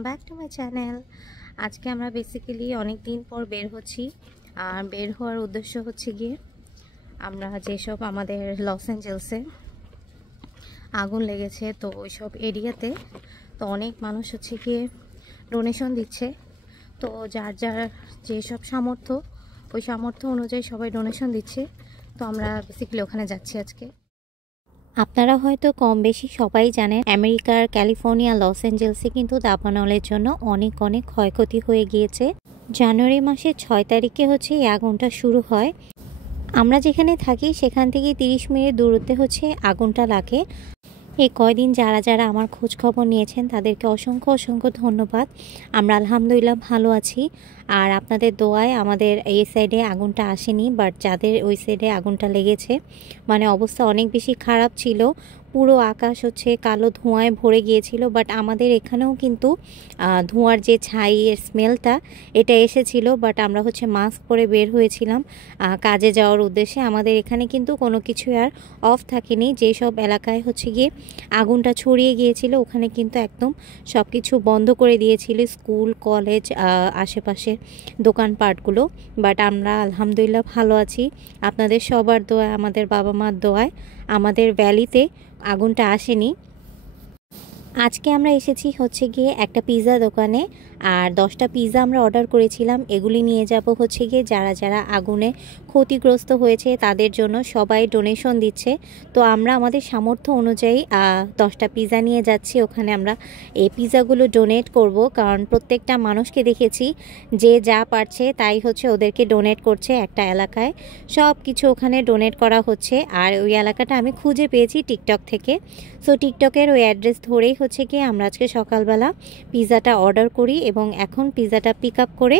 Welcome back to my channel. আজকে আমরা basically অনেক দিন পর বের হচ্ছি। আর বের হওয়ার উদ্দেশ্য হচ্ছে গিয়ে আমরা যেসব আমাদের লস অ্যাঞ্জেলসে আগুন লেগেছে, তো ওইসব এরিয়াতে তো অনেক মানুষ হচ্ছে গিয়ে ডোনেশন দিচ্ছে। তো যার যার যেসব সামর্থ্য, ওই সামর্থ্য অনুযায়ী সবাই ডোনেশন দিচ্ছে। তো আমরা বেসিক্যালি ওখানে যাচ্ছি আজকে। আপনারা হয়তো কম বেশি সবাই জানেন, আমেরিকার ক্যালিফোর্নিয়া লস অ্যাঞ্জেলসে কিন্তু দাবানলের জন্য অনেক ক্ষয়ক্ষতি হয়ে গিয়েছে। জানুয়ারি মাসের 6 তারিখে হচ্ছে এই আগুনটা শুরু হয়। আমরা যেখানে থাকি সেখান থেকে 30 মিনিট দূরত্বে হচ্ছে আগুনটা লাগে। এই কয়দিন যারা যারা আমার খোঁজ খবর নিয়েছেন তাদেরকে অসংখ্য ধন্যবাদ। আমরা আলহামদুলিল্লাহ ভালো আছি। আর আপনাদের দোয়ায় আমাদের এই সাইডে আগুনটা আসেনি, বাট যাদের ওই সাইডে আগুনটা লেগেছে মানে অবস্থা অনেক বেশি খারাপ ছিল। পুরো আকাশ হচ্ছে কালো ধোঁয়ায় ভরে গিয়েছিল। বাট আমাদের এখানেও কিন্তু ধোঁয়ার যে ছাইয়ের স্মেলটা এটা এসেছিল। বাট আমরা হচ্ছে মাস্ক পরে বের হয়েছিলাম কাজে যাওয়ার উদ্দেশ্যে। আমাদের এখানে কিন্তু কোনো কিছু আর অফ থাকেনি। যেসব এলাকায় হচ্ছে গিয়ে আগুনটা ছড়িয়ে গিয়েছিল ওখানে কিন্তু একদম সব কিছু বন্ধ করে দিয়েছিল, স্কুল কলেজ আশেপাশের দোকানপাটগুলো। বাট আমরা আলহামদুলিল্লাহ ভালো আছি। আপনাদের সবার দোয়ায়, আমাদের বাবা মার দোয়ায় আমাদের ভ্যালিতে আগুনটা আসেনি। আজকে আমরা এসেছি হচ্ছে গিয়ে একটা পিৎজা দোকানে, আর 10টা পিৎজা আমরা অর্ডার করেছিলাম। এগুলি নিয়ে যাব হচ্ছে গিয়ে যারা যারা আগুনে ক্ষতিগ্রস্ত হয়েছে তাদের জন্য। সবাই ডোনেশন দিচ্ছে, তো আমরা আমাদের সামর্থ্য অনুযায়ী 10টা পিৎজা নিয়ে যাচ্ছি। ওখানে আমরা এই পিৎজাগুলো ডোনেট করব, কারণ প্রত্যেকটা মানুষকে দেখেছি যে যা পারছে তাই হচ্ছে ওদেরকে ডোনেট করছে। একটা এলাকায় সব কিছু ওখানে ডোনেট করা হচ্ছে। আর ওই এলাকাটা আমি খুঁজে পেয়েছি টিকটক থেকে। সো টিকটকের ওই অ্যাড্রেস ধরেই হচ্ছে গিয়ে আমরা আজকে সকালবেলা পিৎজাটা অর্ডার করি এবং এখন পিৎজাটা পিক আপ করে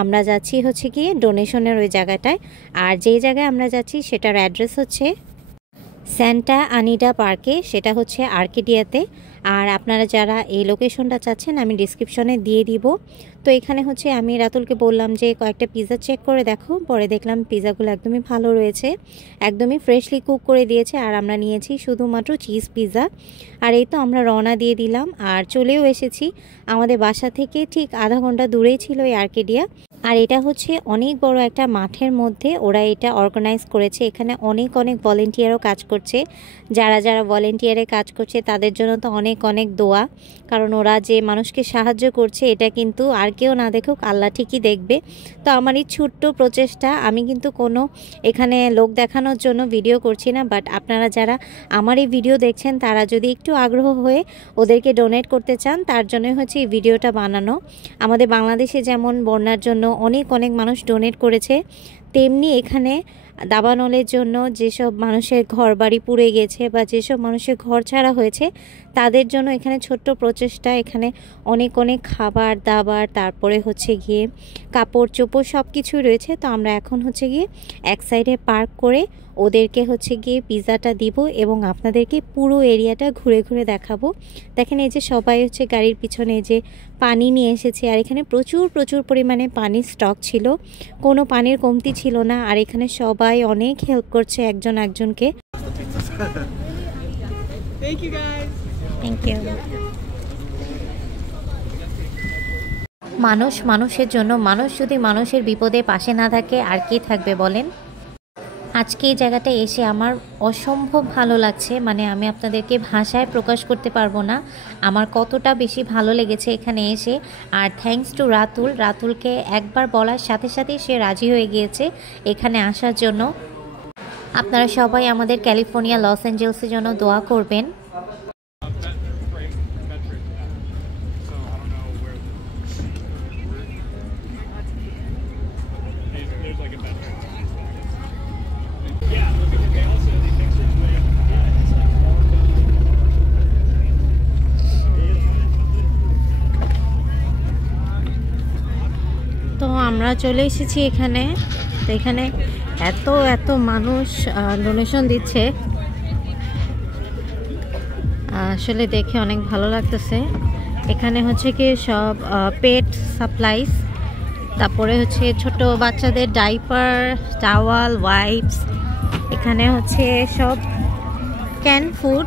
আমরা যাচ্ছি হচ্ছে গিয়ে ডোনেশনের ওই জায়গাটায়। আর যেই জায়গায় আমরা যাচ্ছি সেটার অ্যাড্রেস হচ্ছে স্যান্টা আনিডা পার্কে, সেটা হচ্ছে আর্কেডিয়াতে। আর আপনারা যারা এই লোকেশনটা চাচ্ছেন আমি ডিসক্রিপশনে দিয়ে দিব। তো এখানে হচ্ছে আমি রাতুলকে বললাম যে কয়েকটা পিৎজা চেক করে দেখো। পরে দেখলাম পিৎজাগুলো একদমই ভালো রয়েছে, একদমই ফ্রেশলি কুক করে দিয়েছে। আর আমরা নিয়েছি শুধুমাত্র চিজ পিৎজা। আর এই তো আমরা রওনা দিয়ে দিলাম আর চলেও এসেছি। আমাদের বাসা থেকে ঠিক আধা ঘন্টা দূরেই ছিল এই আর্কেডিয়া। আর এটা হচ্ছে অনেক বড় একটা মাঠের মধ্যে ওরা এটা অর্গানাইজ করেছে। এখানে অনেক ভলেন্টিয়ারও কাজ করছে। যারা যারা ভলেন্টিয়ারে কাজ করছে তাদের জন্য তো অনেক দোয়া, কারণ ওরা যে মানুষকে সাহায্য করছে এটা কিন্তু আর কেউ না দেখুক, আল্লাহ ঠিকই দেখবে। তো আমার এই ছোট্ট প্রচেষ্টা, আমি কিন্তু কোনো এখানে লোক দেখানোর জন্য ভিডিও করছি না, বাট আপনারা যারা আমার এই ভিডিও দেখছেন তারা যদি একটু আগ্রহ হয়ে ওদেরকে ডোনেট করতে চান তার জন্যই হচ্ছে এই ভিডিওটা বানানো। আমাদের বাংলাদেশে যেমন বন্যার জন্য অনেক মানুষ ডোনেট করেছে, তেমনি এখানে দাবানলের জন্য যেসব মানুষের ঘর বাড়ি পুড়ে গেছে বা যেসব মানুষের ঘর ছাড়া হয়েছে তাদের জন্য এখানে ছোট্ট প্রচেষ্টা। এখানে অনেক খাবার দাবার, তারপরে হচ্ছে গিয়ে কাপড় চোপড় সব কিছুই রয়েছে। তো আমরা এখন হচ্ছে গিয়ে এক সাইডে পার্ক করে ওদেরকে হচ্ছে গিয়ে পিৎজাটা দিব এবং আপনাদেরকে পুরো এরিয়াটা ঘুরে দেখাবো। দেখেন এই যে সবাই হচ্ছে গাড়ির পিছনে যে পানি নিয়ে এসেছে, আর এখানে প্রচুর পরিমাণে পানির স্টক ছিল, কোনো পানির কমতি ছিল না। আর এখানে সবাই অনেক হেল্প করছে একজন একজনকে। Thank you guys. Thank you. মানুষের জন্য, মানুষ যদি মানুষের বিপদে পাশে না থাকে আর কে থাকবে বলেন। আজকে এই জায়গাটা এসে আমার অসম্ভব ভালো লাগছে, মানে আমি আপনাদেরকে ভাষায় প্রকাশ করতে পারবো না আমার কতটা বেশি ভালো লেগেছে এখানে এসে। আর থ্যাঙ্কস টু রাতুলকে একবার বলার সাথে সাথে সে রাজি হয়ে গিয়েছে এখানে আসার জন্য। আপনারা সবাই আমাদের ক্যালিফোর্নিয়া লস অ্যাঞ্জেলসের জন্য দোয়া করবেন। তো আমরা চলে এসেছি এখানে। তো এখানে এত মানুষ ডোনেশন দিচ্ছে, আসলে দেখে অনেক ভালো লাগতেছে। এখানে হচ্ছে কি সব পেট সাপ্লাইজ, তারপরে হচ্ছে ছোট বাচ্চাদের ডাইপার, টাওয়াল, ওয়াইপস, এখানে হচ্ছে সব ক্যান ফুড।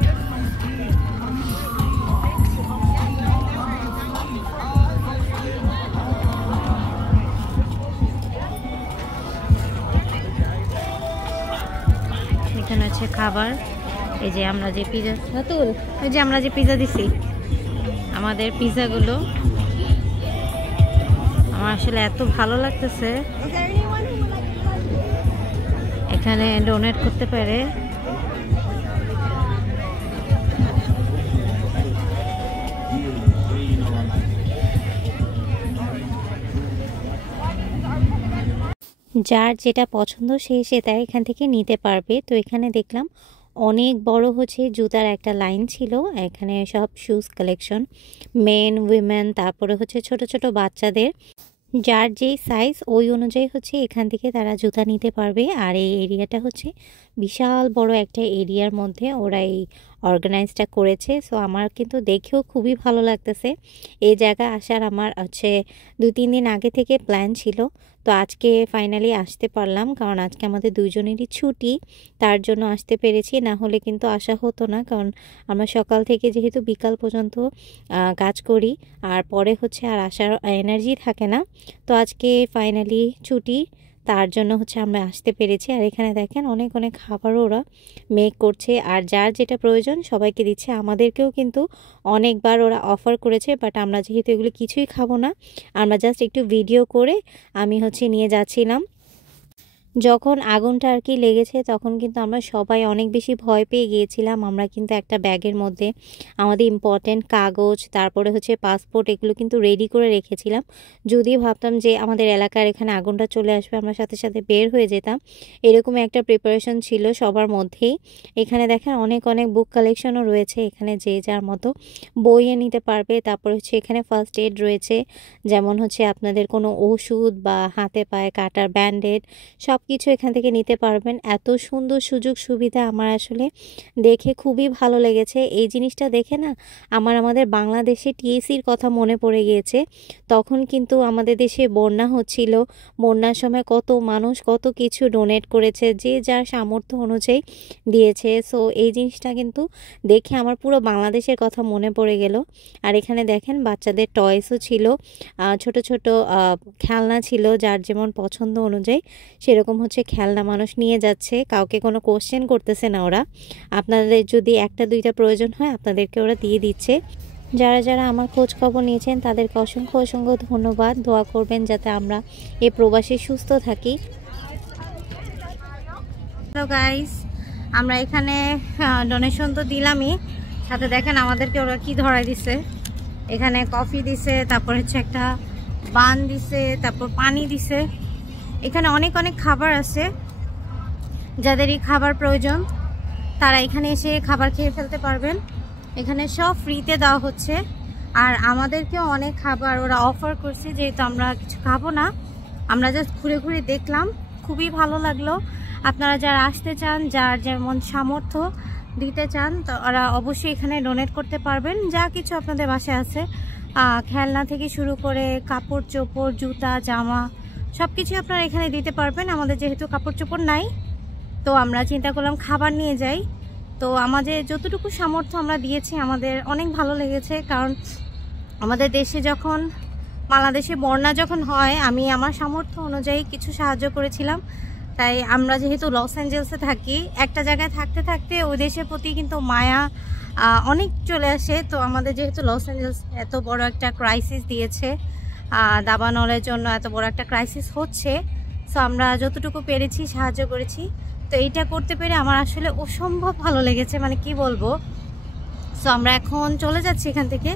সেকশন হচ্ছে খাবার। এই যে আমরা যে পিজা, রাতুল ওই যে আমরা যে পিজা দিছি, আমাদের পিজাগুলো আমার আসলে এত ভালো লাগতেছে। এখানে ডোনেট করতে পারে। যার যেটা পছন্দ সে সেটা এখান থেকে নিতে পারবে। তো এখানে দেখলাম অনেক বড় হচ্ছে জুতার একটা লাইন ছিল। এখানে সব শুজ কালেকশন, মেন, উইমেন, তারপরে হচ্ছে ছোট ছোট বাচ্চাদের যার যেই সাইজ ওই অনুযায়ী হচ্ছে এখান থেকে তারা জুতা নিতে পারবে। আর এই এরিয়াটা হচ্ছে বিশাল বড় একটা এরিয়ার মধ্যে ওরা এই অর্গানাইজটা করেছে। সো আমার কিন্তু দেখেও খুবই ভালো লাগতেছে। এই জায়গা আসার আমার হচ্ছে 2-3 দিন আগে থেকে প্ল্যান ছিল। তো আজকে ফাইনালি আসতে পারলাম, কারণ আজকে আমাদের দুজনেরই ছুটি, তার জন্য আসতে পেরেছি। না হলে কিন্তু আসা হতো না, কারণ আমরা সকাল থেকে যেহেতু বিকাল পর্যন্ত কাজ করি, আর পরে হচ্ছে আর আসার এনার্জি থাকে না। তো আজকে ফাইনালি ছুটি, তার জন্য হচ্ছে আমরা আসতে পেরেছি। আর এখানে দেখেন অনেক অনেক খাবারও ওরা মেক করছে, আর যার যেটা প্রয়োজন সবাইকে দিচ্ছে। আমাদেরকেও কিন্তু অনেকবার ওরা অফার করেছে, বাট আমরা যেহেতু এগুলো কিছুই খাবো না, আমরা জাস্ট একটু ভিডিও করে আমি হচ্ছে নিয়ে যাচ্ছিলাম। যখন আগুনটা আর কি লেগেছে তখন কিন্তু আমরা সবাই অনেক বেশি ভয় পেয়ে গিয়েছিলাম। আমরা কিন্তু একটা ব্যাগের মধ্যে আমাদের ইম্পর্টেন্ট কাগজ, তারপরে হচ্ছে পাসপোর্ট, এগুলো কিন্তু রেডি করে রেখেছিলাম। যদি ভাবতাম যে আমাদের এলাকার এখানে আগুনটা চলে আসবে আমরা সাথে সাথে বের হয়ে যেতাম, এরকম একটা প্রিপারেশন ছিল সবার মধ্যেই। এখানে দেখেন অনেক অনেক বুক কালেকশনও রয়েছে, এখানে যে যার মতো বইয়ে নিতে পারবে। তারপরে হচ্ছে এখানে ফার্স্ট এড রয়েছে, যেমন হচ্ছে আপনাদের কোনো ওষুধ বা হাতে পায়ে কাটার ব্যান্ডেড সব কিছু এখান থেকে নিতে পারবেন। এত সুন্দর সুযোগ সুবিধা আমার আসলে দেখে খুবই ভালো লেগেছে। এই জিনিসটা দেখে না আমাদের বাংলাদেশে টিএসির কথা মনে পড়ে গিয়েছে। তখন কিন্তু আমাদের দেশে বন্যা হচ্ছিল, বন্যার সময় কত মানুষ কত কিছু ডোনেট করেছে, যে যার সামর্থ্য অনুযায়ী দিয়েছে। সো এই জিনিসটা কিন্তু দেখে আমার পুরো বাংলাদেশের কথা মনে পড়ে গেল। আর এখানে দেখেন বাচ্চাদের টয়সও ছিল, ছোট ছোট খেলনা ছিল, যার যেমন পছন্দ অনুযায়ী সেরকম হচ্ছে খেলনা মানুষ নিয়ে যাচ্ছে। কাউকে কোনো কোশ্চেন করতেছে না ওরা। আপনাদের যদি 1-2টা প্রয়োজন হয় আপনাদেরকে ওরা দিয়ে দিচ্ছে। যারা যারা আমার খোঁজ খবর নিয়েছেন তাদেরকে অসংখ্য অসংখ্য ধন্যবাদ। দোয়া করবেন যাতে আমরা এই প্রবাসে সুস্থ থাকি। হ্যালো গাইস, আমরা এখানে ডোনেশন তো দিলামই, সাথে দেখেন আমাদেরকে ওরা কি ধরাই দিছে। এখানে কফি দিছে, তারপর হচ্ছে একটা বান দিছে, তারপর পানি দিছে। এখানে অনেক অনেক খাবার আছে, যাদেরই খাবার প্রয়োজন তারা এখানে এসে খাবার খেয়ে ফেলতে পারবেন। এখানে সব ফ্রিতে দেওয়া হচ্ছে। আর আমাদেরকেও অনেক খাবার ওরা অফার করছে, যেহেতু আমরা কিছু খাবো না, আমরা জাস্ট ঘুরে ঘুরে দেখলাম, খুবই ভালো লাগলো। আপনারা যারা আসতে চান, যার যেমন সামর্থ্য দিতে চান, তো ওরা অবশ্যই এখানে ডোনেট করতে পারবেন। যা কিছু আপনাদের বাসায় আছে, খেলনা থেকে শুরু করে কাপড় চোপড়, জুতা, জামা, সব কিছু আপনারা এখানে দিতে পারবেন। আমাদের যেহেতু কাপড় চোপড় নাই, তো আমরা চিন্তা করলাম খাবার নিয়ে যাই। তো আমাদের যতটুকু সামর্থ্য আমরা দিয়েছি, আমাদের অনেক ভালো লেগেছে। কারণ আমাদের দেশে যখন বাংলাদেশে বন্যা যখন হয়, আমি আমার সামর্থ্য অনুযায়ী কিছু সাহায্য করেছিলাম। তাই আমরা যেহেতু লস অ্যাঞ্জেলসে থাকি, একটা জায়গায় থাকতে থাকতে ওই দেশের প্রতি কিন্তু মায়া অনেক চলে আসে। তো আমাদের যেহেতু লস অ্যাঞ্জেলস এত বড় একটা ক্রাইসিস দিয়েছে, দাবানলের জন্য এত বড় একটা ক্রাইসিস হচ্ছে, সো আমরা যতটুকু পেরেছি সাহায্য করেছি। তো এইটা করতে পেরে আমার আসলে অসম্ভব ভালো লেগেছে, মানে কি বলবো। সো আমরা এখন চলে যাচ্ছি এখান থেকে,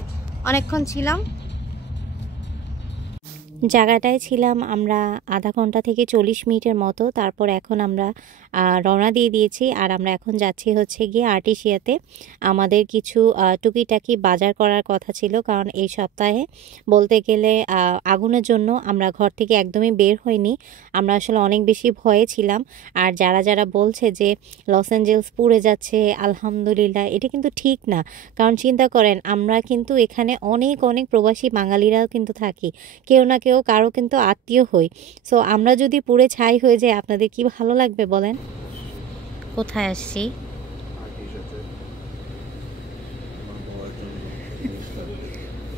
অনেকক্ষণ ছিলাম জায়গাটায় ছিলাম আমরা আধা ঘন্টা থেকে 40 মিনিটের মতো। তারপর এখন আমরা রওনা দিয়ে দিয়েছি, আর আমরা এখন যাচ্ছি হচ্ছে গিয়ে আর্টিসিয়াতে। আমাদের কিছু টুকিটাকি বাজার করার কথা ছিল, কারণ এই সপ্তাহে বলতে গেলে আগুনের জন্য আমরা ঘর থেকে একদমই বের হইনি। আমরা আসলে অনেক বেশি ভয়ে ছিলাম। আর যারা যারা বলছে যে লস অ্যাঞ্জেলস পুড়ে যাচ্ছে, আলহামদুলিল্লাহ, এটা কিন্তু ঠিক না। কারণ চিন্তা করেন, আমরা কিন্তু এখানে অনেক অনেক প্রবাসী বাঙালিরাও কিন্তু থাকি, কেউ না কেউ কারো কিন্তু আত্মীয় হই। সো আমরা যদি পুড়ে ছাই হয়ে যায়, আপনাদের কি ভালো লাগবে বলেন? কোথায় আসছি?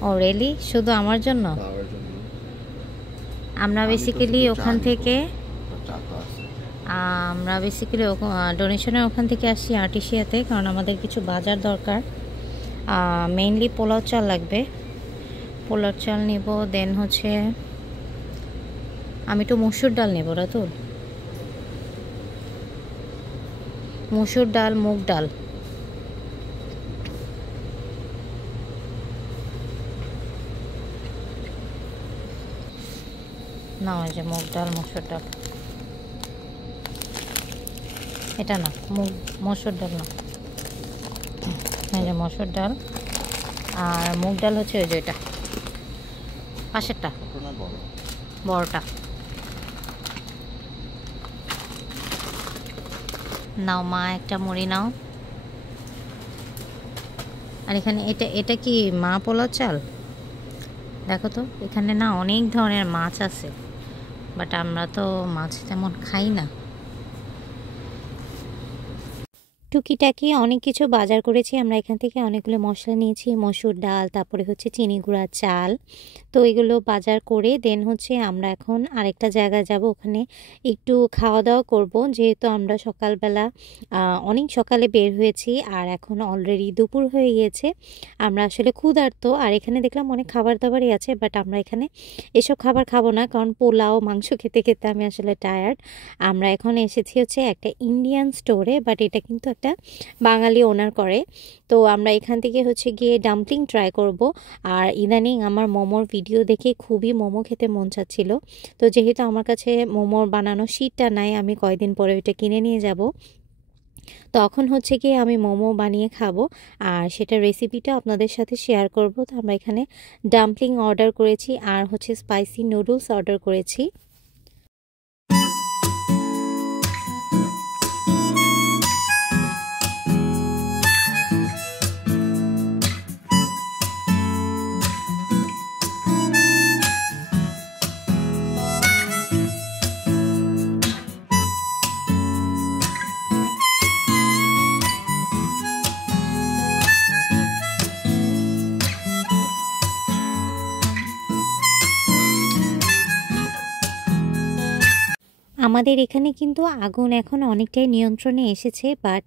ও রিয়েলি? শুধু আমার জন্য? আমরা বেসিক্যালি ওখান থেকে আমরা বেসিক্যালি ডোনেশনের ওখান থেকে আসছি আর্টিসিয়াতে, কারণ আমাদের কিছু বাজার দরকার। মেইনলি পোলাও চাল লাগবে, পোলাও চাল নেব। দেন হচ্ছে আমি একটু মসুর ডাল নেব, রাতুল, মসুর ডাল, মুগ ডাল। না, ওই যে মুগ ডাল, মসুর ডাল, এটা না, মসুর ডাল না, এই যে মসুর ডাল। আর মুগ ডাল হচ্ছে ওই যে এটা পাশেরটা, বড়টা। নাও মা, একটা মুড়ি নাও। আর এখানে এটা কি মা পোলাও চাল? দেখো তো, এখানে না অনেক ধরনের মাছ আছে, বাট আমরা তো মাছ তেমন খাই না। টুকিটাকি অনেক কিছু বাজার করেছি আমরা। এখান থেকে অনেকগুলো মশলা নিয়েছি, মসুর ডাল, তারপরে হচ্ছে চিনি গুঁড়া চাল। তো এগুলো বাজার করে দেন হচ্ছে আমরা এখন আরেকটা জায়গায় যাব, ওখানে একটু খাওয়া দাওয়া করব, যেহেতু আমরা সকালবেলা অনেক সকালে বের হয়েছি আর এখন অলরেডি দুপুর হয়ে গিয়েছে। আমরা আসলে ক্ষুধার্ত, আর এখানে দেখলাম অনেক খাবার দাবারই আছে, বাট আমরা এখানে এসব খাবার খাবো না, কারণ পোলাও মাংস খেতে খেতে আমি আসলে টায়ার্ড। আমরা এখন এসেছি হচ্ছে একটা ইন্ডিয়ান স্টোরে, বাট এটা কিন্তু একটা বাঙালি ওনার করে। তো আমরা এখান থেকে হচ্ছে গিয়ে ডাম্পলিং ট্রাই করব। আর ইদানিং আমার মোমোর ভিডিও দেখে খুবই মোমো খেতে মন চাচ্ছিল। তো যেহেতু আমার কাছে মোমোর বানানো শিটটা নাই, আমি কয়েকদিন পরে ওইটা কিনে নিয়ে যাব। তখন হচ্ছে গিয়ে আমি মোমো বানিয়ে খাবো, আর সেটা রেসিপিটা আপনাদের সাথে শেয়ার করব। তো আমরা এখানে ডাম্পলিং অর্ডার করেছি আর হচ্ছে স্পাইসি নুডলস অর্ডার করেছি। আমাদের এখানে কিন্তু আগুন এখন অনেকটাই নিয়ন্ত্রণে এসেছে, বাট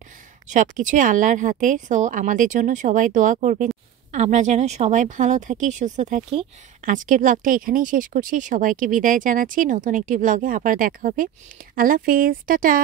সব কিছুই আল্লাহর হাতে। সো আমাদের জন্য সবাই দোয়া করবেন, আমরা যেন সবাই ভালো থাকি, সুস্থ থাকি। আজকের ব্লগটা এখানেই শেষ করছি, সবাইকে বিদায় জানাচ্ছি। নতুন একটি ব্লগে আবার দেখা হবে। আল্লাহ হাফেজ, টাটা।